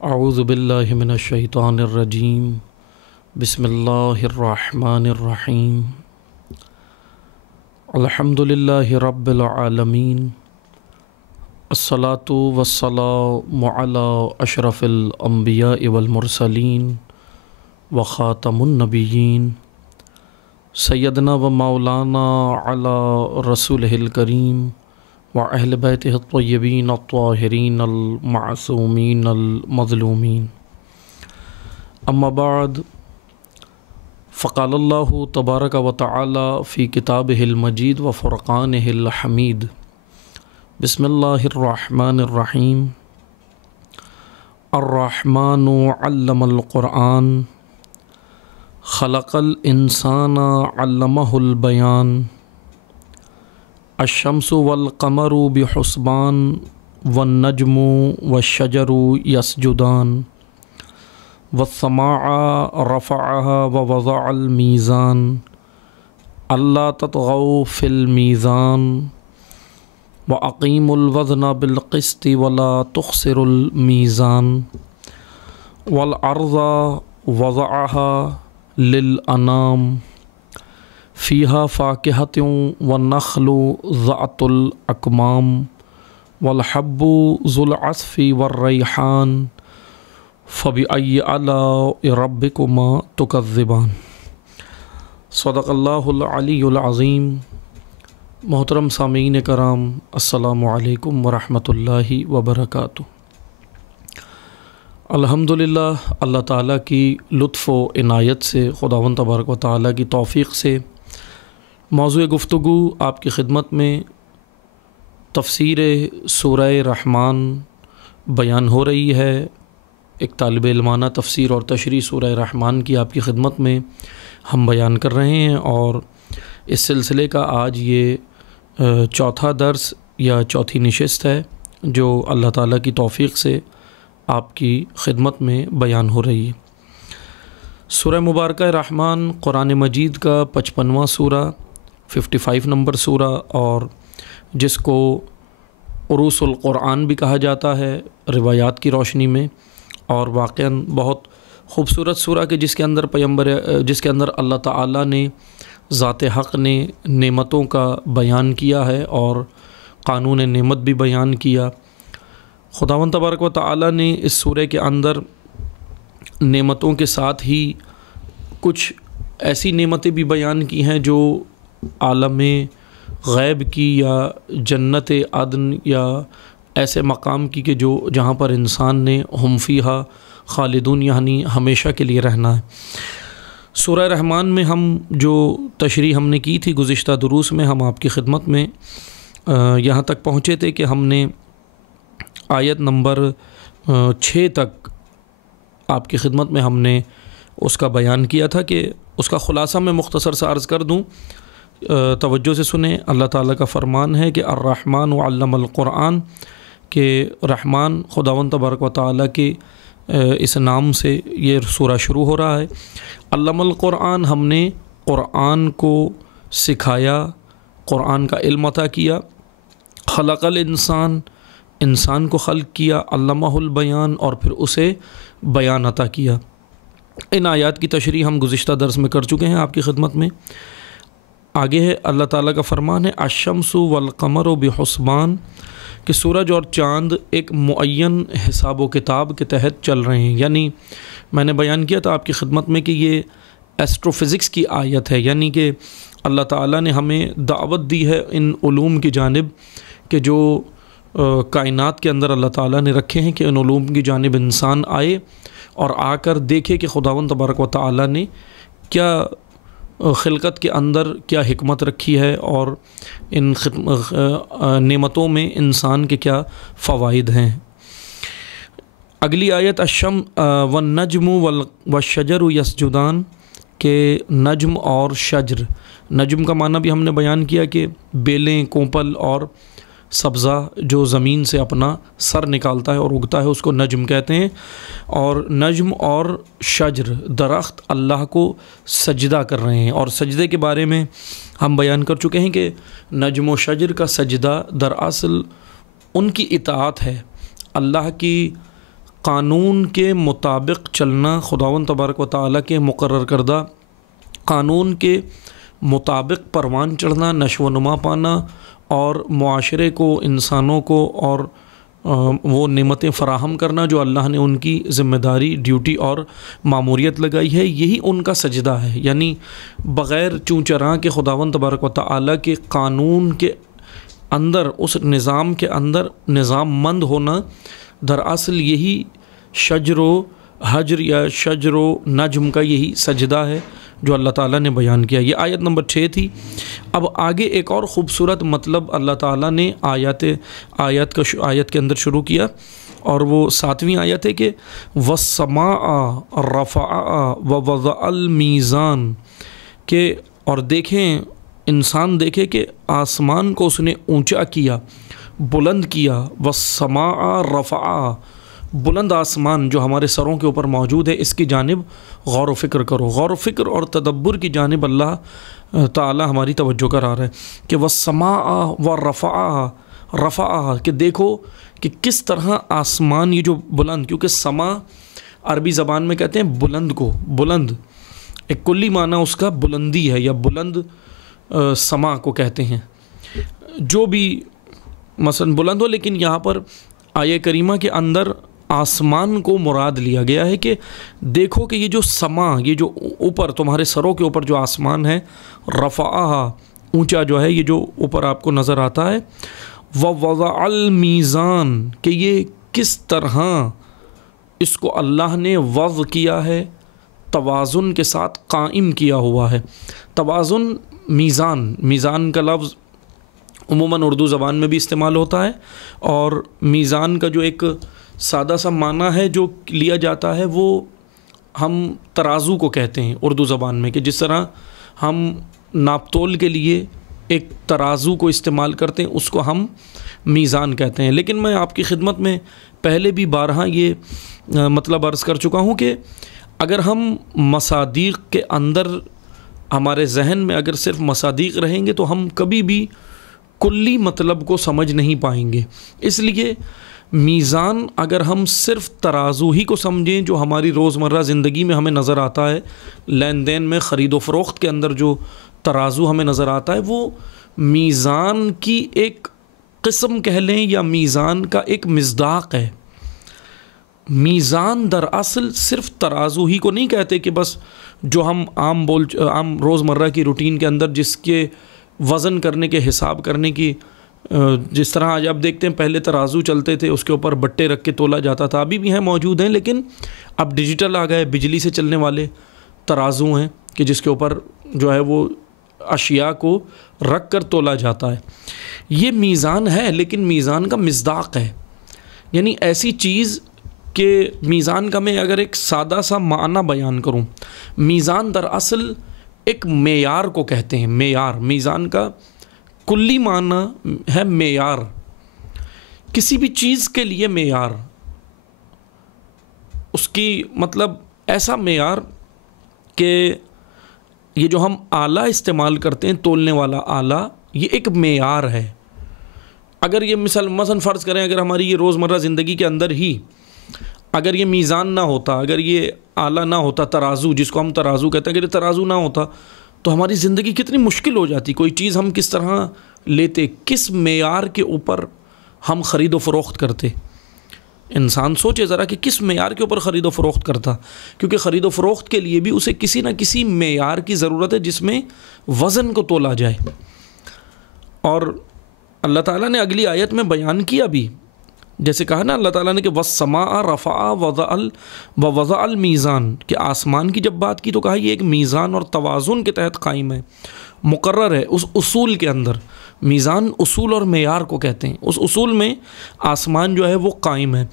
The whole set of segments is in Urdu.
اعوذ باللہ من الشیطان الرجیم بسم اللہ الرحمن الرحیم الحمد للہ رب العالمین الصلاۃ والسلام علی اشرف الانبیاء والمرسلین وخاتم النبیین سیدنا و مولانا علی رسولہ الکریم وأہل بیتہ الطیبین الطاہرین المعصومین المظلومین اما بعد فقال اللہ تبارک و تعالی فی کتابہ المجید و فرقانہ الحمید بسم اللہ الرحمن الرحیم الرحمن علم القرآن خلق الانسان علمہ البیان الشمس والقمر بحسبان والنجم والشجر يسجدان والسماء رفعها ووضع الميزان ألا تطغوا في الميزان وأقيموا الوزن بالقسط ولا تخسروا الميزان والأرض وضعها للأنام فیہا فاکہۃ والنخل ذات الاکمام والحب ذو العصف والریحان فبأی آلاء ربکما تکذبان۔ صدق اللہ العلی العظیم۔ محترم سامعین کرام، السلام علیکم ورحمۃ اللہ وبرکاتہ۔ الحمدللہ اللہ تعالیٰ کی لطف و عنایت سے، خداوند تبارک و تعالیٰ کی توفیق سے موضوع گفتگو آپ کی خدمت میں تفسیر سورہ رحمان بیان ہو رہی ہے۔ ایک طالب علمانہ تفسیر اور تشریح سورہ رحمان کی آپ کی خدمت میں ہم بیان کر رہے ہیں، اور اس سلسلے کا آج یہ چوتھا درس یا چوتھی نشست ہے جو اللہ تعالیٰ کی توفیق سے آپ کی خدمت میں بیان ہو رہی ہے۔ سورہ مبارکہ رحمان قرآن مجید کا 55واں سورہ، 55 نمبر سورہ، اور جس کو عروس القرآن بھی کہا جاتا ہے روایات کی روشنی میں، اور واقعاً بہت خوبصورت سورہ کہ جس کے اندر اللہ تعالیٰ نے ذات حق نے نعمتوں کا بیان کیا ہے اور قانون نعمت بھی بیان کیا۔ خداوند تبارک و تعالیٰ نے اس سورہ کے اندر نعمتوں کے ساتھ ہی کچھ ایسی نعمتیں بھی بیان کی ہیں جو عالم غیب کی یا جنت عدن یا ایسے مقام کی کہ جہاں پر انسان نے ہم فیہا خالدون یعنی ہمیشہ کے لیے رہنا ہے۔ سورہ رحمان میں ہم جو تشریح ہم نے کی تھی گزشتہ دروس میں، ہم آپ کی خدمت میں یہاں تک پہنچے تھے کہ ہم نے آیت نمبر 6 تک آپ کی خدمت میں ہم نے اس کا بیان کیا تھا، کہ اس کا خلاصہ میں مختصر سا عرض کر دوں، توجہ سے سنیں۔ اللہ تعالیٰ کا فرمان ہے کہ الرحمن علم القرآن، کہ رحمان خداوند تبارک و تعالیٰ کے اس نام سے یہ سورہ شروع ہو رہا ہے۔ علم القرآن، ہم نے قرآن کو سکھایا، قرآن کا علم عطا کیا۔ خلق الانسان، انسان کو خلق کیا۔ علمہ البیان، اور پھر اسے بیان عطا کیا۔ ان آیات کی تشریح ہم گزشتہ درس میں کر چکے ہیں آپ کی خدمت میں۔ آگے ہے اللہ تعالیٰ کا فرمان ہے الشمس والقمر بحسبان، کہ سورج اور چاند ایک معین حساب و کتاب کے تحت چل رہے ہیں۔ یعنی میں نے بیان کیا تھا آپ کی خدمت میں کہ یہ ایسٹرو فزکس کی آیت ہے، یعنی کہ اللہ تعالیٰ نے ہمیں دعوت دی ہے ان علوم کی جانب کہ جو کائنات کے اندر اللہ تعالیٰ نے رکھے ہیں، کہ ان علوم کی جانب انسان آئے اور آ کر دیکھے کہ خداوند تبارک و تعالیٰ نے کیا خلقت کے اندر کیا حکمت رکھی ہے، اور ان نعمتوں میں انسان کے کیا فوائد ہیں۔ اگلی آیت والنجم والشجر یسجدان، کہ نجم اور شجر، نجم کا معنی بھی ہم نے بیان کیا کہ بیلیں، کوپل اور سبزہ جو زمین سے اپنا سر نکالتا ہے اور اگتا ہے اس کو نجم کہتے ہیں، اور نجم اور شجر درخت اللہ کو سجدہ کر رہے ہیں۔ اور سجدے کے بارے میں ہم بیان کر چکے ہیں کہ نجم و شجر کا سجدہ دراصل ان کی اطاعت ہے، اللہ کی قانون کے مطابق چلنا، خداوند تبارک و تعالیٰ کے مقرر کردہ قانون کے مطابق پروان چڑھنا، نشو و نما پانا، اور معاشرے کو، انسانوں کو اور وہ نعمتیں فراہم کرنا جو اللہ نے ان کی ذمہ داری، ڈیوٹی اور ماموریت لگائی ہے، یہی ان کا سجدہ ہے۔ یعنی بغیر چوں چراں کے خداوند تبارک و تعالیٰ کے قانون کے اندر، اس نظام کے اندر نظام مند ہونا، دراصل یہی شجر و حجر یا شجر و نجم کا یہی سجدہ ہے جو اللہ تعالیٰ نے بیان کیا۔ یہ آیت نمبر 6 تھی۔ اب آگے ایک اور خوبصورت مطلب اللہ تعالیٰ نے آیت کے اندر شروع کیا، اور وہ 7ویں آیت ہے کہ وَالسَّمَاءَ رَفَعَهَا وَوَضَعَ الْمِيزَانَ، کہ اور دیکھیں، انسان دیکھے کہ آسمان کو اس نے اونچا کیا، بلند کیا۔ وَالسَّمَاءَ رَفَعَهَا، بلند آسمان جو ہمارے سروں کے اوپر موجود ہے، اس کی جانب غور و فکر کرو۔ غور و فکر اور تدبر کی جانب اللہ تعالی ہماری توجہ کرا رہا ہے کہ وَالسَّمَاءَ وَرَفَعَهَا، رفعَهَا، کہ دیکھو کہ کس طرح آسمان یہ جو بلند، کیونکہ سما عربی زبان میں کہتے ہیں بلند کو، بلند ایک کلی معنی اس کا بلندی ہے، یا بلند سما کو کہتے ہیں، جو بھی مثلا بلند ہو، لیکن یہاں پر آیہ کریمہ کے اندر آسمان کو مراد لیا گیا ہے کہ دیکھو کہ یہ جو سما، یہ جو اوپر تمہارے سروں کے اوپر جو آسمان ہے، رفعَهَا، اونچا جو ہے، یہ جو اوپر آپ کو نظر آتا ہے، وَوَضَعَ الْمِيزَانَ، کہ یہ کس طرح اس کو اللہ نے وضع کیا ہے، توازن کے ساتھ قائم کیا ہوا ہے۔ توازن، میزان، میزان کا لفظ عموماً اردو زبان میں بھی استعمال ہوتا ہے، اور میزان کا جو ایک سادہ سا معنی ہے جو لیا جاتا ہے، وہ ہم ترازو کو کہتے ہیں اردو زبان میں، کہ جس طرح ہم ناپ تول کے لیے ایک ترازو کو استعمال کرتے ہیں، اس کو ہم میزان کہتے ہیں۔ لیکن میں آپ کی خدمت میں پہلے بھی بارہا یہ مطلب عرض کر چکا ہوں کہ اگر ہم مصادیق کے اندر، ہمارے ذہن میں اگر صرف مصادیق رہیں گے تو ہم کبھی بھی کلی مطلب کو سمجھ نہیں پائیں گے۔ اس لیے میزان اگر ہم صرف ترازو ہی کو سمجھیں جو ہماری روزمرہ زندگی میں ہمیں نظر آتا ہے، لین دین میں، خرید و فروخت کے اندر جو ترازو ہمیں نظر آتا ہے، وہ میزان کی ایک قسم کہہ لیں یا میزان کا ایک مصداق ہے۔ میزان دراصل صرف ترازو ہی کو نہیں کہتے کہ بس جو ہم عام روزمرہ کی روٹین کے اندر جس کے وزن کرنے کے، حساب کرنے کی، جس طرح آج آپ دیکھتے ہیں پہلے ترازو چلتے تھے، اس کے اوپر بٹے رکھ کے تولا جاتا تھا، ابھی بھی ہیں، موجود ہیں، لیکن اب ڈیجیٹل آ گئے، بجلی سے چلنے والے ترازو ہیں کہ جس کے اوپر جو ہے وہ اشیاء کو رکھ کر تولا جاتا ہے۔ یہ میزان ہے، لیکن میزان کا مصداق ہے، یعنی ایسی چیز کہ میزان کا میں اگر ایک سادہ سا معنی بیان کروں، میزان دراصل ایک معیار کو کہتے ہیں۔ معیار، میزان کا کلی معنی ہے معیار، کسی بھی چیز کے لیے معیار، اس کی مطلب ایسا معیار کہ یہ جو ہم آلہ استعمال کرتے ہیں، تولنے والا آلہ، یہ ایک معیار ہے۔ اگر یہ مثلا فرض کریں، اگر ہماری یہ روزمرہ زندگی کے اندر ہی اگر یہ میزان نہ ہوتا، اگر یہ آلہ نہ ہوتا، ترازو جس کو ہم ترازو کہتے ہیں، اگر یہ ترازو نہ ہوتا تو ہماری زندگی کتنی مشکل ہو جاتی۔ کوئی چیز ہم کس طرح لیتے، کس معیار کے اوپر ہم خرید و فروخت کرتے، انسان سوچے ذرا کہ کس معیار کے اوپر خرید و فروخت کرتا، کیونکہ خرید و فروخت کے لیے بھی اسے کسی نہ کسی معیار کی ضرورت ہے جس میں وزن کو تولا جائے۔ اور اللہ تعالیٰ نے اگلی آیت میں بیان کیا بھی، جیسے کہا نا اللہ تعالیٰ نے کہ وَالسَّمَاءَ رَفَعَهَا وَوَضَعَ الْمِيزَانَ، کہ آسمان کی جب بات کی تو کہا یہ ایک میزان اور توازن کے تحت قائم ہے، مقرر ہے اس اصول کے اندر۔ میزان اصول اور معیار کو کہتے ہیں، اس اصول میں آسمان جو ہے وہ قائم ہے۔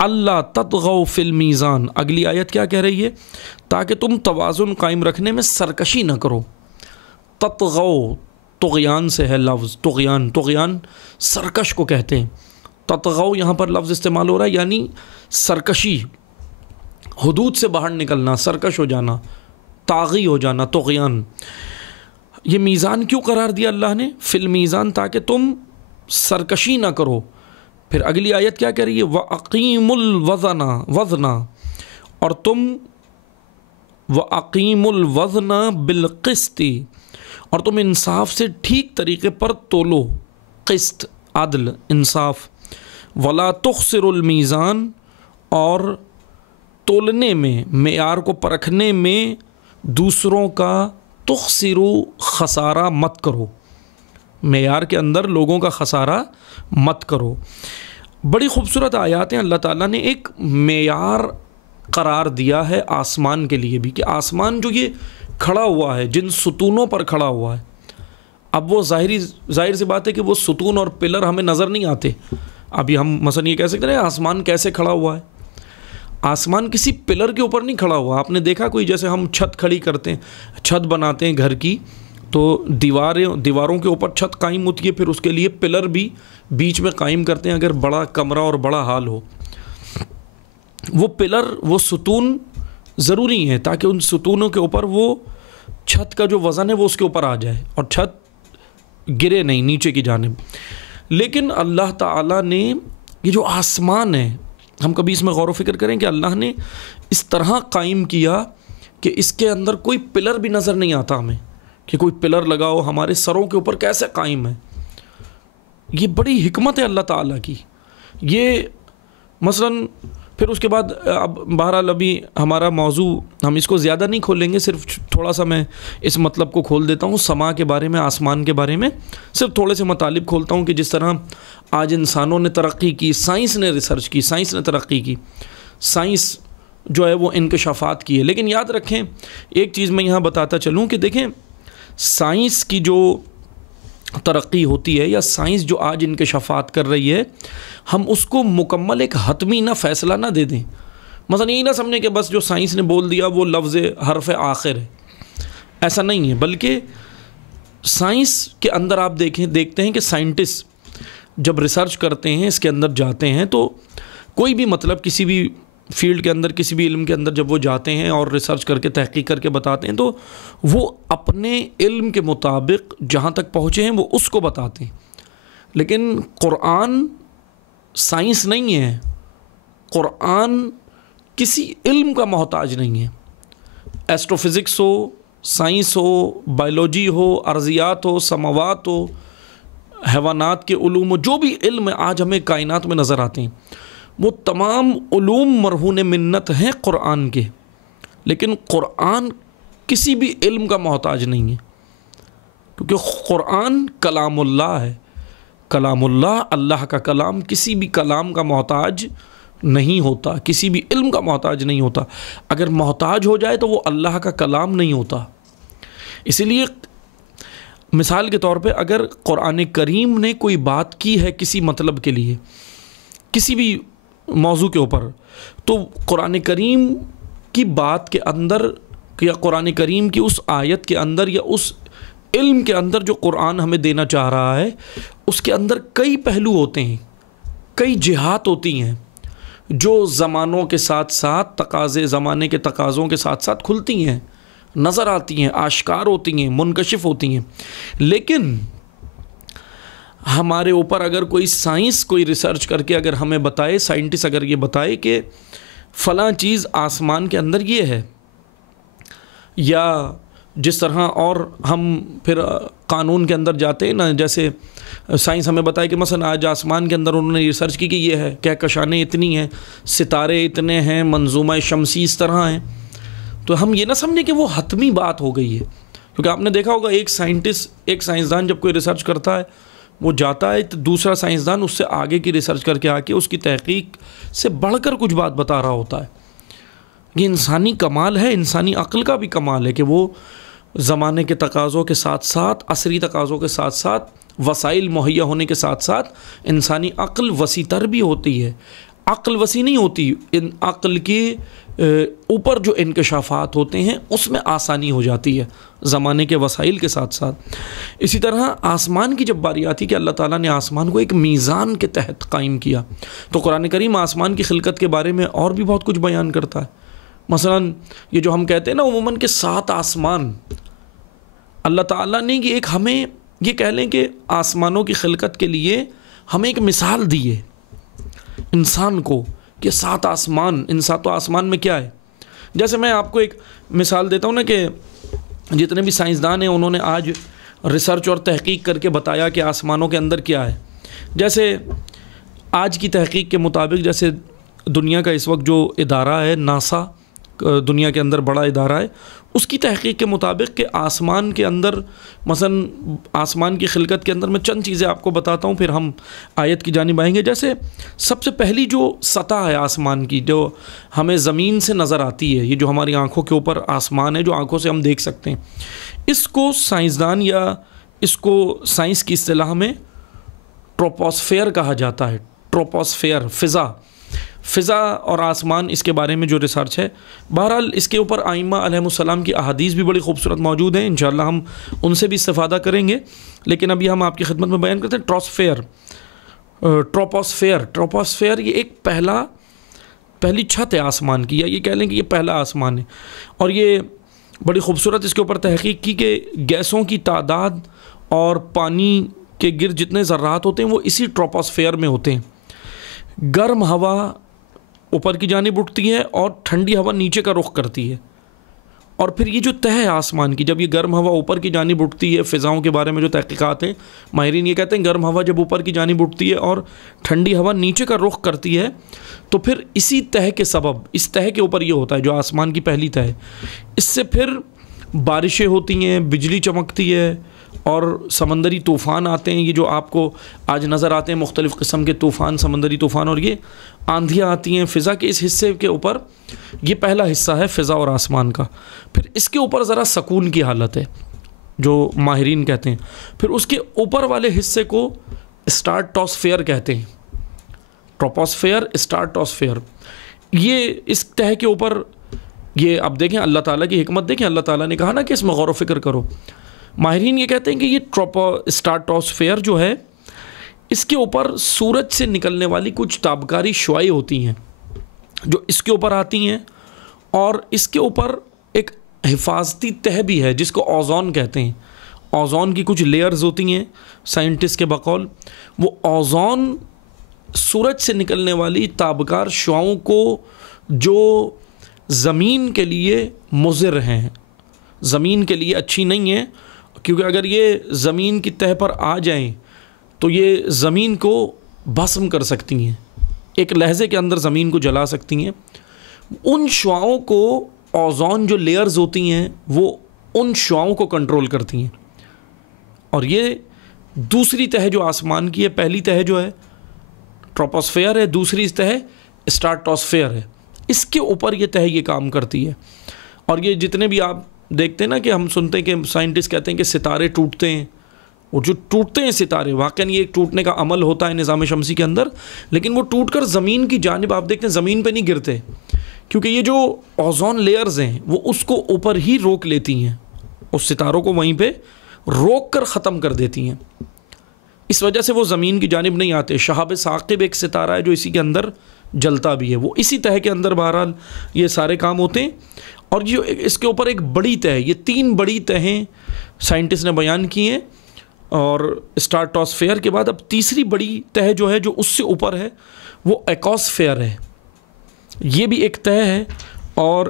اللہ تطغوا فی المیزان، اگلی آیت کیا کہہ رہی ہے؟ تاکہ تم توازن قائم رکھنے میں سرکشی نہ کرو۔ تطغوا، طغیان سے ہے لفظ، طغیان سرکش کو کہتے ہیں۔ تطغوا یہاں پر لفظ استعمال ہو رہا ہے، یعنی سرکشی، حدود سے باہر نکلنا، سرکش ہو جانا، طاغی ہو جانا، طغیان۔ یہ میزان کیوں قرار دیا اللہ نے؟ فی المیزان، تاکہ تم سرکشی نہ کرو، پھر اگلی آیت کیا کہہ رہی ہے؟ وَأَقِيمُ الْوَزْنَ وزنا، اور تم وَأَقِيمُ الْوَزْنَ بِالْقِسْطِ، اور تم انصاف سے ٹھیک طریقے پر تولو، قسط عدل انصاف، وَلَا تُخْسِرُ الْمِيزَانَ، اور تولنے میں، معیار کو پرکھنے میں دوسروں کا تخسرو خسارہ مت کرو، معیار کے اندر لوگوں کا خسارہ مت کرو۔ بڑی خوبصورت آیات ہیں، اللہ تعالیٰ نے ایک معیار قرار دیا ہے آسمان کے لیے بھی، کہ آسمان جو یہ کھڑا ہوا ہے، جن ستونوں پر کھڑا ہوا ہے، اب وہ ظاہر سی بات ہے کہ وہ ستون اور پلر ہمیں نظر نہیں آتے۔ ابھی ہم مثلا یہ کہہ سکتے ہیں آسمان کیسے کھڑا ہوا ہے؟ آسمان کسی پلر کے اوپر نہیں کھڑا ہوا۔ آپ نے دیکھا کوئی، جیسے ہم چھت کھڑی کرتے ہیں، چھت بناتے ہیں گھر کی، تو دیواروں کے اوپر چھت قائم ہوتی ہے، پھر اس کے لیے پلر بھی بیچ میں قائم کرتے ہیں اگر بڑا کمرہ اور بڑا ہال ہو۔ وہ پلر، وہ ستون ضروری ہیں تاکہ ان ستونوں کے اوپر وہ چھت کا جو وزن ہے وہ اس کے اوپر آ جائے اور چھت گرے نہیں نیچے کی جانب۔ لیکن اللہ تعالیٰ نے یہ جو آسمان ہے، ہم کبھی اس میں غور و فکر کریں کہ اللہ نے اس طرح قائم کیا کہ اس کے اندر کوئی پلر بھی نظر نہیں آتا ہمیں، کہ کوئی پلر لگاؤ ہمارے سروں کے اوپر کیسے قائم ہے۔ یہ بڑی حکمت ہے اللہ تعالیٰ کی۔ یہ مثلاً پھر اس کے بعد اب بہرحال ابھی ہمارا موضوع ہم اس کو زیادہ نہیں کھولیں گے، صرف تھوڑا سا میں اس مطلب کو کھول دیتا ہوں، سما کے بارے میں، آسمان کے بارے میں صرف تھوڑے سے مطالب کھولتا ہوں کہ جس طرح آج انسانوں نے ترقی کی، سائنس نے ریسرچ کی، سائنس نے ترقی کی، سائنس جو ہے وہ انکشافات کی ہے۔ لیکن یاد رکھیں ایک چیز میں یہاں بتاتا چلوں کہ دیکھیں سائنس کی جو ترقی ہوتی ہے یا سائنس جو آج انکشافات کر رہی ہے، ہم اس کو مکمل ایک حتمی نہ فیصلہ نہ دے دیں۔ مثلا یہی نہ سمجھیں کہ بس جو سائنس نے بول دیا وہ لفظ حرف آخر ہے، ایسا نہیں ہے۔ بلکہ سائنس کے اندر آپ دیکھتے ہیں کہ سائنٹسٹ جب ریسرچ کرتے ہیں، اس کے اندر جاتے ہیں، تو کوئی بھی مطلب کسی بھی فیلڈ کے اندر، کسی بھی علم کے اندر جب وہ جاتے ہیں اور ریسرچ کر کے تحقیق کر کے بتاتے ہیں، تو وہ اپنے علم کے مطابق جہاں تک پہنچے ہیں وہ اس کو بتاتے ہیں۔ لیکن قرآن سائنس نہیں ہے، قرآن کسی علم کا محتاج نہیں ہے۔ ایسٹرو فزکس ہو، سائنس ہو، بائیولوجی ہو، ارضیات ہو، سماوات ہو، حیوانات کے علوم ہو، جو بھی علم آج ہمیں کائنات میں نظر آتے ہیں، وہ تمام علوم مرہون منت ہیں قرآن کے۔ لیکن قرآن کسی بھی علم کا محتاج نہیں ہے، کیونکہ قرآن کلام اللہ ہے۔ کلام اللہ، اللہ کا کلام، کسی بھی کلام کا محتاج نہیں ہوتا، کسی بھی علم کا محتاج نہیں ہوتا۔ اگر محتاج ہو جائے تو وہ اللہ کا کلام نہیں ہوتا۔ اسی لیے مثال کے طور پہ اگر قرآن کریم نے کوئی بات کی ہے کسی مطلب کے لیے، کسی بھی موضوع کے اوپر، تو قرآن کریم کی بات کے اندر یا قرآن کریم کی اس آیت کے اندر یا اس علم کے اندر جو قرآن ہمیں دینا چاہ رہا ہے، اس کے اندر کئی پہلو ہوتے ہیں، کئی جہات ہوتی ہیں جو زمانوں کے ساتھ ساتھ تقاضے، زمانے کے تقاضوں کے ساتھ ساتھ کھلتی ہیں، نظر آتی ہیں، آشکار ہوتی ہیں، منکشف ہوتی ہیں۔ لیکن ہمارے اوپر اگر کوئی سائنس کوئی ریسرچ کر کے اگر ہمیں بتائے، سائنٹسٹ اگر یہ بتائے کہ فلاں چیز آسمان کے اندر یہ ہے، یا جس طرح اور ہم پھر قانون کے اندر جاتے ہیں نا، جیسے سائنس ہمیں بتائے کہ مثلا آج آسمان کے اندر انہوں نے ریسرچ کی کہ یہ ہے، کہکشانیں اتنی ہیں، ستارے اتنے ہیں، منظومہ شمسی اس طرح ہیں، تو ہم یہ نہ سمجھیں کہ وہ حتمی بات ہو گئی ہے۔ کیونکہ آپ نے دیکھا ہوگا ایک سائنٹسٹ، ایک سائنسدان جب کوئی ریسرچ کرتا ہے، وہ جاتا ہے تو دوسرا سائنسدان اس سے آگے کی ریسرچ کر کے آ کے اس کی تحقیق سے بڑھ کر کچھ بات بتا رہا ہوتا ہے۔ یہ انسانی کمال ہے، انسانی عقل کا بھی کمال ہے کہ وہ زمانے کے تقاضوں کے ساتھ ساتھ، عصری تقاضوں کے ساتھ ساتھ، وسائل مہیا ہونے کے ساتھ ساتھ انسانی عقل وسیع تر بھی ہوتی ہے۔ عقل وسیع نہیں ہوتی، ان عقل کے اوپر جو انکشافات ہوتے ہیں اس میں آسانی ہو جاتی ہے زمانے کے وسائل کے ساتھ ساتھ۔ اسی طرح آسمان کی جب باری آتی کہ اللہ تعالیٰ نے آسمان کو ایک میزان کے تحت قائم کیا، تو قرآن کریم آسمان کی خلقت کے بارے میں اور بھی بہت کچھ بیان کرتا ہے۔ مثلا یہ جو ہم کہتے ہیں نا عموماً کہ 7 آسمان، اللہ تعالیٰ نے ایک ہمیں یہ کہہ لیں کہ آسمانوں کی خلقت کے لیے ہمیں ایک مثال دی ہے انسان کو کہ 7 آسمان، ان 7 آسمان میں کیا ہے. جیسے میں آپ کو ایک مثال دیتا ہوں نا کہ جتنے بھی سائنسدان ہیں انہوں نے آج ریسرچ اور تحقیق کر کے بتایا کہ آسمانوں کے اندر کیا ہے. جیسے آج کی تحقیق کے مطابق، جیسے دنیا کا اس وقت جو ادارہ ہے ناسا، دنیا کے اندر بڑا ادارہ ہے، اس کی تحقیق کے مطابق کہ آسمان کے اندر، مثلا آسمان کی خلقت کے اندر میں چند چیزیں آپ کو بتاتا ہوں، پھر ہم آیت کی جانب آئیں گے. جیسے سب سے پہلی جو سطح ہے آسمان کی، جو ہمیں زمین سے نظر آتی ہے، یہ جو ہماری آنکھوں کے اوپر آسمان ہے جو آنکھوں سے ہم دیکھ سکتے ہیں، اس کو سائنسدان یا اس کو سائنس کی اصطلاح میں ٹروپوسفیئر کہا جاتا ہے. ٹروپوسفیئر، فضا اور آسمان، اس کے بارے میں جو ریسرچ ہے. بہرحال اس کے اوپر ائمہ علیہ السلام کی احادیث بھی بڑی خوبصورت موجود ہیں، انشاءاللہ ہم ان سے بھی استفادہ کریں گے. لیکن ابھی ہم آپ کی خدمت میں بیان کرتے ہیں ٹروپوسفیئر یہ ایک پہلی چھت ہے آسمان کی، یا یہ کہہ لیں کہ یہ پہلا آسمان ہے. اور یہ بڑی خوبصورت اس کے اوپر تحقیق کی کہ گیسوں کی تعداد اور پانی کے گرد جتنے ذرات ہوتے ہیں وہ اسی ٹروپوسفیئر میں ہوتے ہیں. گرم ہوا اوپر کی جانب اٹھتی ہے اور ٹھنڈی ہوا نیچے کا رخ کرتی ہے. اور پھر یہ جو تہ ہے آسمان کی، جب یہ گرم ہوا اوپر کی جانب اٹھتی ہے، فضاؤں کے بارے میں جو تحقیقات ہیں، ماہرین یہ کہتے ہیں گرم ہوا جب اوپر کی جانب اٹھتی ہے اور ٹھنڈی ہوا نیچے کا رخ کرتی ہے، تو پھر اسی تہ کے سبب، اس تہ کے اوپر یہ ہوتا ہے جو آسمان کی پہلی تہ ہے، اس سے پھر بارشیں ہوتی ہیں، بجلی چمکتی ہے اور سمندری طوفان آتے ہیں. یہ جو آپ کو آج نظر آتے ہیں مختلف قسم کے طوفان، سمندری طوفان، اور یہ آندھیاں آتی ہیں فضا کے اس حصے کے اوپر. یہ پہلا حصہ ہے فضا اور آسمان کا. پھر اس کے اوپر ذرا سکون کی حالت ہے جو ماہرین کہتے ہیں. پھر اس کے اوپر والے حصے کو اسٹارٹوسفیئر کہتے ہیں. ٹروپوسفیئر، اسٹارٹوسفیئر. یہ اس تہ کے اوپر، یہ اب دیکھیں اللہ تعالیٰ کی حکمت دیکھیں. اللہ تعالیٰ نے کہا نا کہ اس میں غور و فکر کرو. ماہرین یہ کہتے ہیں کہ یہ اسٹارٹوسفیئر جو ہے، اس کے اوپر سورج سے نکلنے والی کچھ تابکاری شعاعیں ہوتی ہیں جو اس کے اوپر آتی ہیں، اور اس کے اوپر ایک حفاظتی تہ بھی ہے جس کو اوزون کہتے ہیں. اوزون کی کچھ لیئرز ہوتی ہیں سائنٹسٹ کے بقول. وہ اوزون سورج سے نکلنے والی تابکار شعاعوں کو جو زمین کے لیے مضر ہیں، زمین کے لیے اچھی نہیں ہیں، کیونکہ اگر یہ زمین کی تہ پر آ جائیں تو یہ زمین کو بھسم کر سکتی ہیں، ایک لحظے کے اندر زمین کو جلا سکتی ہیں. ان شعاعوں کو اوزون جو لیئرز ہوتی ہیں وہ ان شعاعوں کو کنٹرول کرتی ہیں. اور یہ دوسری تہ جو آسمان کی ہے، پہلی تہ جو ہے ٹروپوسفیئر ہے، دوسری تہ اسٹارٹوسفیئر ہے. اس کے اوپر یہ تہ یہ کام کرتی ہے. اور یہ جتنے بھی آپ دیکھتے ہیں نا کہ ہم سنتے ہیں کہ سائنٹسٹ کہتے ہیں کہ ستارے ٹوٹتے ہیں، اور جو ٹوٹتے ہیں ستارے، واقعاً یہ ایک ٹوٹنے کا عمل ہوتا ہے نظام شمسی کے اندر، لیکن وہ ٹوٹ کر زمین کی جانب آپ دیکھتے ہیں زمین پہ نہیں گرتے، کیونکہ یہ جو اوزون لیئرز ہیں وہ اس کو اوپر ہی روک لیتی ہیں، اس ستاروں کو وہیں پہ روک کر ختم کر دیتی ہیں. اس وجہ سے وہ زمین کی جانب نہیں آتے. شہاب ثاقب ایک ستارہ ہے جو اسی کے اندر جلتا بھی ہے، وہ اسی تہ کے اندر بہرحال یہ سارے کام ہوتے ہیں. اور جو اس کے اوپر ایک بڑی تہ، یہ 3 بڑی تہیں سائنٹسٹ نے بیان کی ہیں. اور اسٹارٹوسفیئر کے بعد اب تیسری بڑی تہ جو ہے جو اس سے اوپر ہے وہ ایکوسفیئر ہے. یہ بھی ایک تہ ہے اور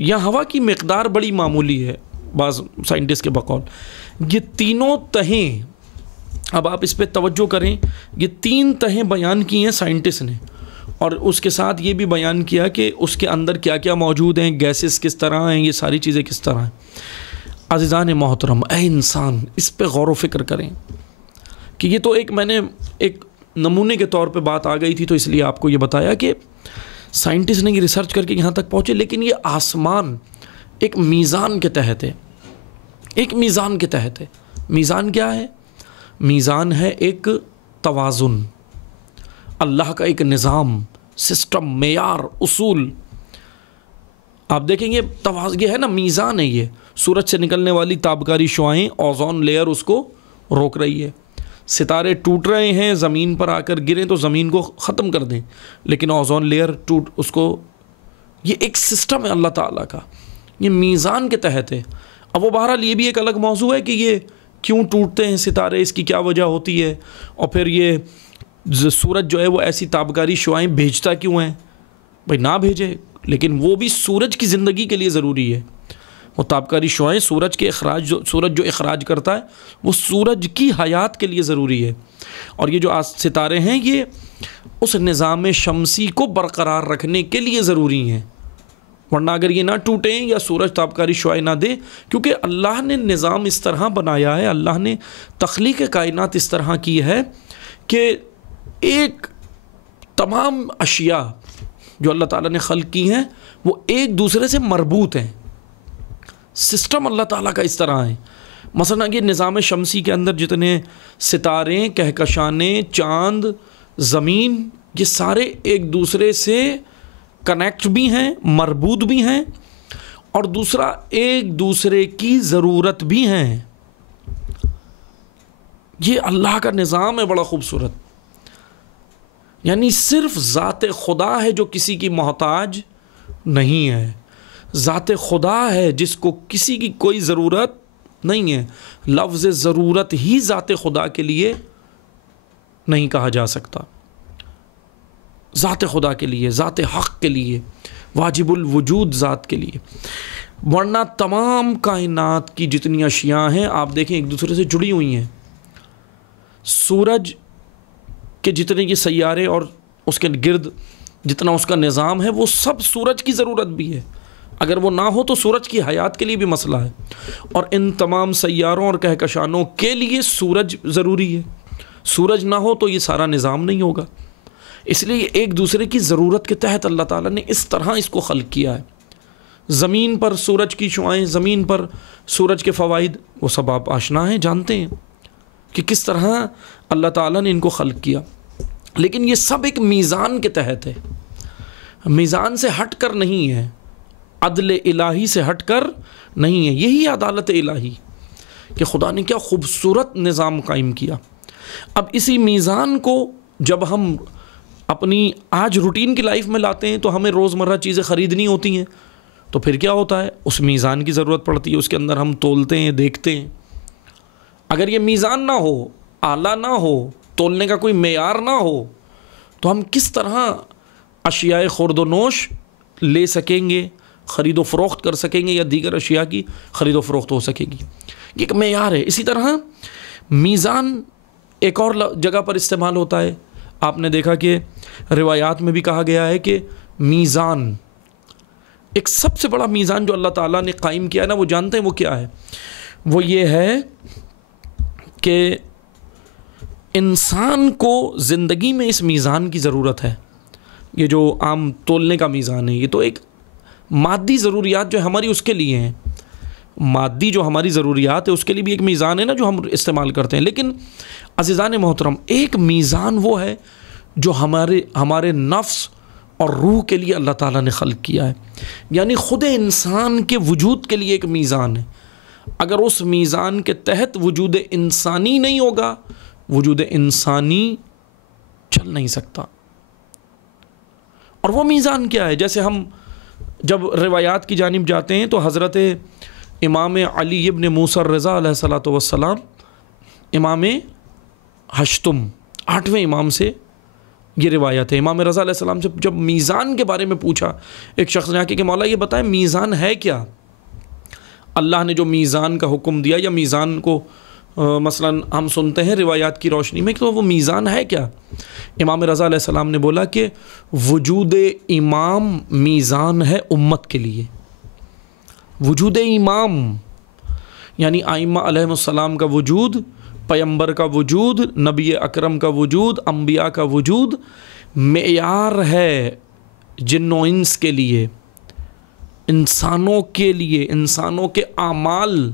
یہاں ہوا کی مقدار بڑی معمولی ہے بعض سائنٹسٹ کے بقول. یہ تینوں تہیں، اب آپ اس پہ توجہ کریں، یہ 3 تہیں بیان کی ہیں سائنٹسٹ نے، اور اس کے ساتھ یہ بھی بیان کیا کہ اس کے اندر کیا کیا موجود ہیں، گیسز کس طرح ہیں، یہ ساری چیزیں کس طرح ہیں. عزیزان محترم، اے انسان، اس پہ غور و فکر کریں کہ یہ تو میں نے ایک نمونے کے طور پہ بات آ گئی تھی تو اس لیے آپ کو یہ بتایا کہ سائنٹسٹ نے یہ ریسرچ کر کے یہاں تک پہنچے. لیکن یہ آسمان ایک میزان کے تحت ہے، ایک میزان کے تحت ہے. میزان کیا ہے؟ میزان ہے ایک توازن، اللہ کا ایک نظام، سسٹم، معیار، اصول. آپ دیکھیں گے یہ ہے نا میزان ہے. یہ سورج سے نکلنے والی تابکاری شعاعیں، اوزون لیئر اس کو روک رہی ہے. ستارے ٹوٹ رہے ہیں، زمین پر آ کر گریں تو زمین کو ختم کر دیں، لیکن اوزون لیئر اس کو، یہ ایک سسٹم ہے اللہ تعالیٰ کا، یہ میزان کے تحت ہے. اب وہ بہرحال یہ بھی ایک الگ موضوع ہے کہ یہ کیوں ٹوٹتے ہیں ستارے، اس کی کیا وجہ ہوتی ہے، اور پھر یہ سورج جو ہے وہ ایسی تابکاری شعاعیں بھیجتا کیوں ہے؟ بھائی نہ بھیجے، لیکن وہ بھی سورج کی زندگی کے لیے ضروری ہے۔ وہ تابکاری شعاعیں سورج جو اخراج کرتا ہے وہ سورج کی حیات کے لیے ضروری ہے، اور یہ جو ستارے ہیں یہ اس نظام شمسی کو برقرار رکھنے کے لیے ضروری ہیں، ورنہ اگر یہ نہ ٹوٹیں یا سورج تابکاری شعاعیں نہ دے، کیونکہ اللہ نے نظام اس طرح بنایا ہے، اللہ نے تخلیق کائنات اس طرح کی ہے کہ ایک تمام اشیاء جو اللہ تعالیٰ نے خلق کی ہیں وہ ایک دوسرے سے مربوط ہیں، سسٹم اللہ تعالیٰ کا اس طرح ہے۔ مثلا یہ نظام شمسی کے اندر جتنے ستارے، کہکشانیں، چاند، زمین، یہ سارے ایک دوسرے سے کنیکٹ بھی ہیں، مربوط بھی ہیں، اور دوسرا ایک دوسرے کی ضرورت بھی ہیں۔ یہ اللہ کا نظام ہے بڑا خوبصورت، یعنی صرف ذات خدا ہے جو کسی کی محتاج نہیں ہے، ذات خدا ہے جس کو کسی کی کوئی ضرورت نہیں ہے۔ لفظ ضرورت ہی ذات خدا کے لیے نہیں کہا جا سکتا، ذات خدا کے لیے، ذات حق کے لیے، واجب الوجود ذات کے لیے، ورنہ تمام کائنات کی جتنی اشیاء ہیں آپ دیکھیں ایک دوسرے سے جڑی ہوئی ہیں۔ سورج کے جتنے یہ سیارے اور اس کے گرد جتنا اس کا نظام ہے وہ سب سورج کی ضرورت بھی ہے، اگر وہ نہ ہو تو سورج کی حیات کے لیے بھی مسئلہ ہے، اور ان تمام سیاروں اور کہکشانوں کے لیے سورج ضروری ہے، سورج نہ ہو تو یہ سارا نظام نہیں ہوگا۔ اس لیے ایک دوسرے کی ضرورت کے تحت اللہ تعالیٰ نے اس طرح اس کو خلق کیا ہے۔ زمین پر سورج کی شعاعیں، زمین پر سورج کے فوائد، وہ سب آپ آشنا ہیں، جانتے ہیں کہ کس طرح اللہ تعالیٰ نے ان کو خلق کیا، لیکن یہ سب ایک میزان کے تحت ہے، میزان سے ہٹ کر نہیں ہے، عدل الہی سے ہٹ کر نہیں ہے۔ یہی عدالت الہی کہ خدا نے کیا خوبصورت نظام قائم کیا۔ اب اسی میزان کو جب ہم اپنی آج روٹین کی لائف میں لاتے ہیں تو ہمیں روزمرہ چیزیں خریدنی ہوتی ہیں، تو پھر کیا ہوتا ہے، اس میزان کی ضرورت پڑتی ہے، اس کے اندر ہم تولتے ہیں، دیکھتے ہیں۔ اگر یہ میزان نہ ہو، آلہ نہ ہو، تولنے کا کوئی معیار نہ ہو، تو ہم کس طرح اشیاء خورد و نوش لے سکیں گے، خرید و فروخت کر سکیں گے، یا دیگر اشیاء کی خرید و فروخت ہو سکے گی؟ یہ ایک معیار ہے۔ اسی طرح میزان ایک اور جگہ پر استعمال ہوتا ہے، آپ نے دیکھا کہ روایات میں بھی کہا گیا ہے کہ میزان، ایک سب سے بڑا میزان جو اللہ تعالیٰ نے قائم کیا ہے نا، وہ جانتے ہیں وہ کیا ہے؟ وہ یہ ہے کہ انسان کو زندگی میں اس میزان کی ضرورت ہے۔ یہ جو عام تولنے کا میزان ہے، یہ تو ایک مادی ضروریات جو ہماری اس کے لیے ہیں، مادی جو ہماری ضروریات ہے اس کے لیے بھی ایک میزان ہے نا جو ہم استعمال کرتے ہیں، لیکن عزیزان محترم ایک میزان وہ ہے جو ہمارے نفس اور روح کے لیے اللہ تعالیٰ نے خلق کیا ہے، یعنی خود انسان کے وجود کے لیے ایک میزان ہے۔ اگر اس میزان کے تحت وجود انسانی نہیں ہوگا، وجود انسانی چل نہیں سکتا۔ اور وہ میزان کیا ہے؟ جیسے ہم جب روایات کی جانب جاتے ہیں تو حضرت امام علی ابن موسیٰ الرضا علیہ الصلوۃ والسلام، امام ہشتم، 8ویں امام سے یہ روایت ہے۔ امام رضا علیہ السلام سے جب میزان کے بارے میں پوچھا ایک شخص نے آ کے کہ مولا یہ بتائیں میزان ہے کیا؟ اللہ نے جو میزان کا حکم دیا، یا میزان کو مثلا ہم سنتے ہیں روایات کی روشنی میں، تو وہ میزان ہے کیا؟ امام رضا علیہ السلام نے بولا کہ وجود امام میزان ہے امت کے لیے۔ وجود امام یعنی ائمہ علیہ السلام کا وجود، پیمبر کا وجود، نبی اکرم کا وجود، انبیاء کا وجود معیار ہے جن و انس کے لیے، انسانوں کے لیے، انسانوں کے اعمال۔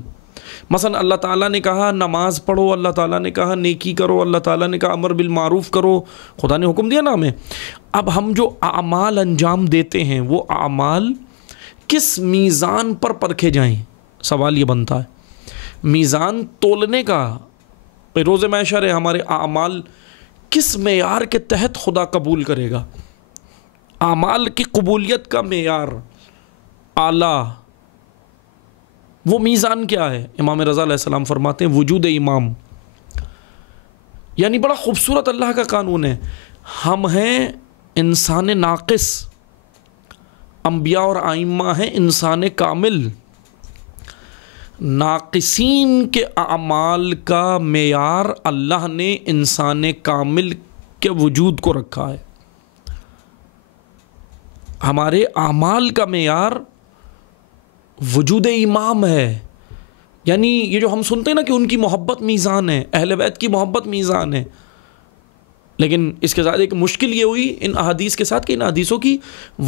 مثلا اللہ تعالیٰ نے کہا نماز پڑھو، اللہ تعالیٰ نے کہا نیکی کرو، اللہ تعالیٰ نے کہا امر بالمعروف کرو، خدا نے حکم دیا نا ہمیں۔ اب ہم جو اعمال انجام دیتے ہیں وہ اعمال کس میزان پر پرکھے جائیں؟ سوال یہ بنتا ہے۔ میزان تولنے کا، روز محشر ہے، ہمارے اعمال کس معیار کے تحت خدا قبول کرے گا؟ اعمال کی قبولیت کا معیار اعلیٰ، وہ میزان کیا ہے؟ امام رضا علیہ السلام فرماتے ہیں وجود امام، یعنی بڑا خوبصورت اللہ کا قانون ہے. ہم ہیں انسان ناقص، انبیاء اور ائمہ ہیں انسان کامل. ناقصین کے اعمال کا معیار اللہ نے انسان کامل کے وجود کو رکھا ہے. ہمارے اعمال کا معیار وجود امام ہے. یعنی یہ جو ہم سنتے ہیں نا کہ ان کی محبت میزان ہے، اہل بیت کی محبت میزان ہے، لیکن اس کے ساتھ ایک مشکل یہ ہوئی ان احادیث کے ساتھ کہ ان احادیثوں کی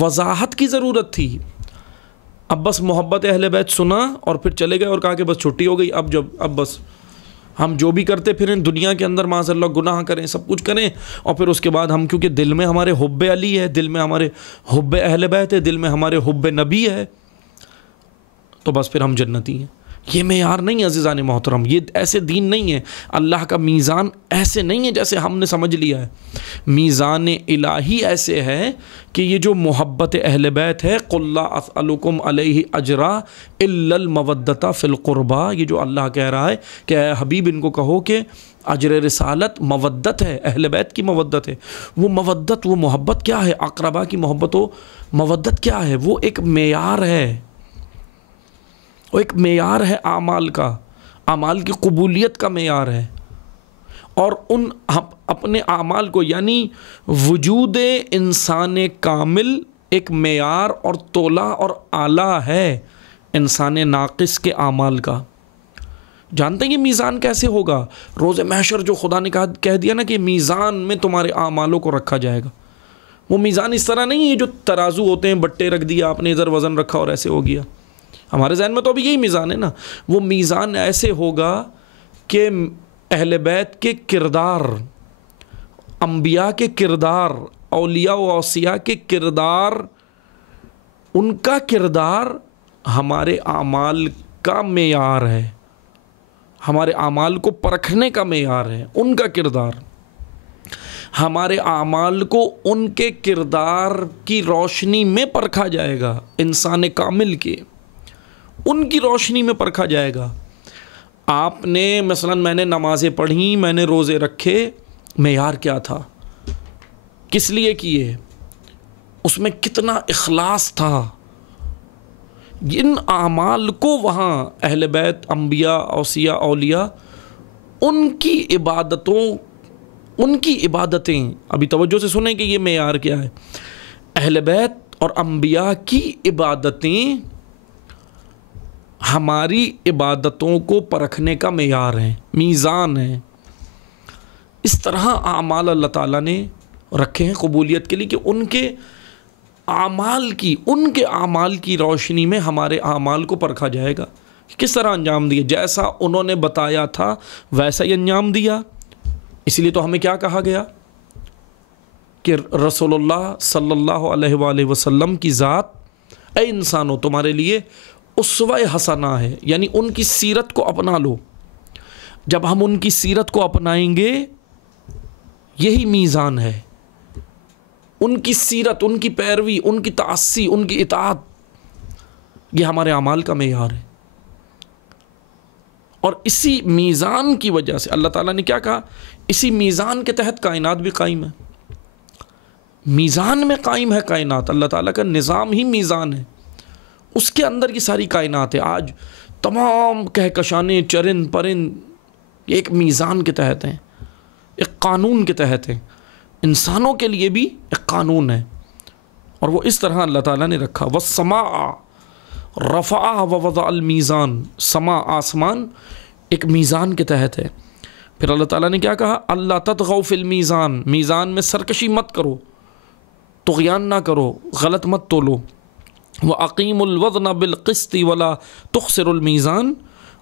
وضاحت کی ضرورت تھی. اب بس محبت اہل بیت سنا اور پھر چلے گئے اور کہا کہ بس چھٹی ہو گئی، اب بس ہم جو بھی کرتے پھریں دنیا کے اندر معاذ اللہ گناہ کریں، سب کچھ کریں، اور پھر اس کے بعد ہم کیونکہ دل میں ہمارے حب علی ہے، دل میں ہمارے حب اہل بیت ہے، دل میں ہمارے حب نبی ہے، تو بس پھر ہم جنتی ہیں. یہ معیار نہیں عزیزان محترم، یہ ایسے دین نہیں ہے. اللہ کا میزان ایسے نہیں ہے جیسے ہم نے سمجھ لیا ہے. میزان الہی ایسے ہے کہ یہ جو محبت اہل بیت ہے، قُلْ لَا أَسْأَلُكُمْ عَلَيْهِ أَجْرًا إِلَّا الْمَوَدَّةَ فِي الْقُرْبَى، یہ جو اللہ کہہ رہا ہے کہ اے حبیب ان کو کہو کہ اجر رسالت مودت ہے، اہل بیت کی مودت ہے. وہ مودت، وہ محبت کیا ہے؟ اقربا کی محبت و مودت کیا ہے؟ وہ ایک معیار ہے، وہ ایک معیار ہے اعمال کا، اعمال کی قبولیت کا معیار ہے. اور ان اپنے اعمال کو، یعنی وجود انسان کامل ایک معیار اور تولہ اور آلہ ہے انسان ناقص کے اعمال کا. جانتے ہیں یہ میزان کیسے ہوگا؟ روز محشر جو خدا نے کہہ دیا نا کہ میزان میں تمہارے اعمالوں کو رکھا جائے گا، وہ میزان اس طرح نہیں ہے جو ترازو ہوتے ہیں، بٹے رکھ دیا آپ نے، ادھر وزن رکھا اور ایسے ہو گیا. ہمارے ذہن میں تو ابھی یہی میزان ہے نا. وہ میزان ایسے ہوگا کہ اہل بیت کے کردار، انبیاء کے کردار، اولیاء و اوصیاء کے کردار، ان کا کردار ہمارے اعمال کا معیار ہے، ہمارے اعمال کو پرکھنے کا معیار ہے. ان کا کردار، ہمارے اعمال کو ان کے کردار کی روشنی میں پرکھا جائے گا. انسان کامل کے ان کی روشنی میں پرکھا جائے گا. آپ نے مثلا میں نے نمازیں پڑھیں، میں نے روزے رکھے، معیار کیا تھا؟ کس لیے کیے؟ اس میں کتنا اخلاص تھا؟ ان اعمال کو وہاں اہل بیت، انبیاء، اوصیاء، اولیاء، ان کی عبادتیں، ابھی توجہ سے سنیں کہ یہ معیار کیا ہے. اہل بیت اور انبیاء کی عبادتیں ہماری عبادتوں کو پرکھنے کا معیار ہیں، میزان ہیں. اس طرح اعمال اللہ تعالیٰ نے رکھے ہیں قبولیت کے لیے کہ ان کے اعمال کی روشنی میں ہمارے اعمال کو پرکھا جائے گا. کس طرح انجام دیا؟ جیسا انہوں نے بتایا تھا ویسا ہی انجام دیا. اس لیے تو ہمیں کیا کہا گیا کہ رسول اللہ صلی اللہ علیہ وآلہ وسلم کی ذات اے انسانوں تمہارے لیے اسوہ حسنہ ہے، یعنی ان کی سیرت کو اپنا لو. جب ہم ان کی سیرت کو اپنائیں گے یہی میزان ہے. ان کی سیرت، ان کی پیروی، ان کی تعصی، ان کی اطاعت، یہ ہمارے اعمال کا معیار ہے. اور اسی میزان کی وجہ سے اللہ تعالیٰ نے کیا کہا؟ اسی میزان کے تحت کائنات بھی قائم ہے. میزان میں قائم ہے کائنات. اللہ تعالیٰ کا نظام ہی میزان ہے، اس کے اندر یہ ساری کائنات ہے. آج تمام کہکشانیں، چرند پرند ایک میزان کے تحت ہیں، ایک قانون کے تحت ہیں. انسانوں کے لیے بھی ایک قانون ہے، اور وہ اس طرح اللہ تعالیٰ نے رکھا. وَالسَّمَاءَ رَفَعَهَا وَوَضَعَ الْمِيزَانَ، سما آسمان ایک میزان کے تحت ہے. پھر اللہ تعالیٰ نے کیا کہا؟ اللہ تطغوا فی المیزان، میزان میں سرکشی مت کرو، طغیان نہ کرو، غلط مت تولو. وَأَقِيمُوا الْوَزْنَ بِالْقِسْطِ وَلَا تُخْسِرُوا الْمِيزَانَ،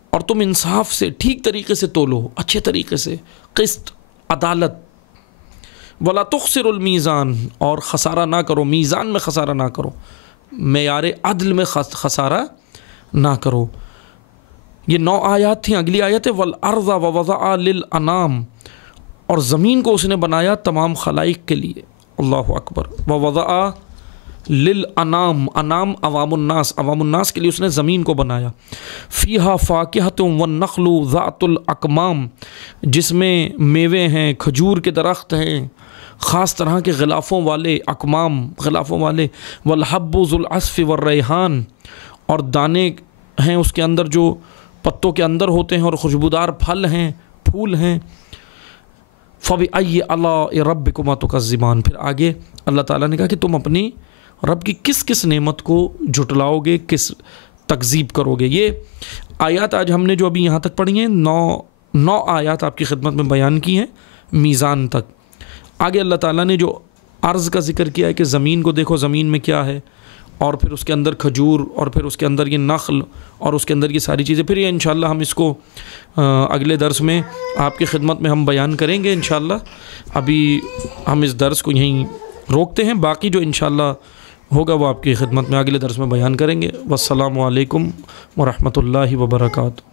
اور تم انصاف سے، ٹھیک طریقے سے تولو، اچھے طریقے سے، قسط، عدالت. وَلَا تُخْسِرُوا الْمِيزَانَ، اور خسارہ نہ کرو، میزان میں خسارہ نہ کرو، معیار عدل میں خسارہ نہ کرو. یہ 9 آیات تھیں. اگلی آیت ہے وَالْأَرْضَ وَوَضَعَ لِلْأَنَامِ، اور زمین کو اس نے بنایا تمام خلائق کے لیے. اللہ اکبر. وَوَضَعَ للانام، انام عوام الناس، عوام الناس کے لیے اس نے زمین کو بنایا. فیہا فاکہۃ والنخل ذات الاکمام، جس میں میوے ہیں، کھجور کے درخت ہیں خاص طرح کے غلافوں والے، اکمام غلافوں والے. والحب ذو العصف والریحان، اور دانے ہیں اس کے اندر جو پتوں کے اندر ہوتے ہیں، اور خوشبودار پھل ہیں، پھول ہیں. فَبِأَيِّ آلَاءِ رَبِّكُمَا تُكَذِّبَانِ، پھر آگے اللہ تعالیٰ نے کہا کہ تم اپنی رب کی کس کس نعمت کو جھٹلاؤ گے، کس تکذیب کرو گے. یہ آیات آج ہم نے جو ابھی یہاں تک پڑھی ہیں، 9 آیات آپ کی خدمت میں بیان کی ہیں میزان تک. آگے اللہ تعالیٰ نے جو عرض کا ذکر کیا ہے کہ زمین کو دیکھو، زمین میں کیا ہے، اور پھر اس کے اندر کھجور، اور پھر اس کے اندر یہ نخل، اور اس کے اندر یہ ساری چیزیں. پھر یہ انشاءاللہ ہم اس کو اگلے درس میں آپ کی خدمت میں ہم بیان کریں گے انشاءاللہ. ابھی ہم اس درس کو یہیں روکتے ہیں، باقی جو انشاءاللہ ہوگا وہ آپ کی خدمت میں اگلے درس میں بیان کریں گے. والسلام علیکم ورحمۃ اللہ وبرکاتہ.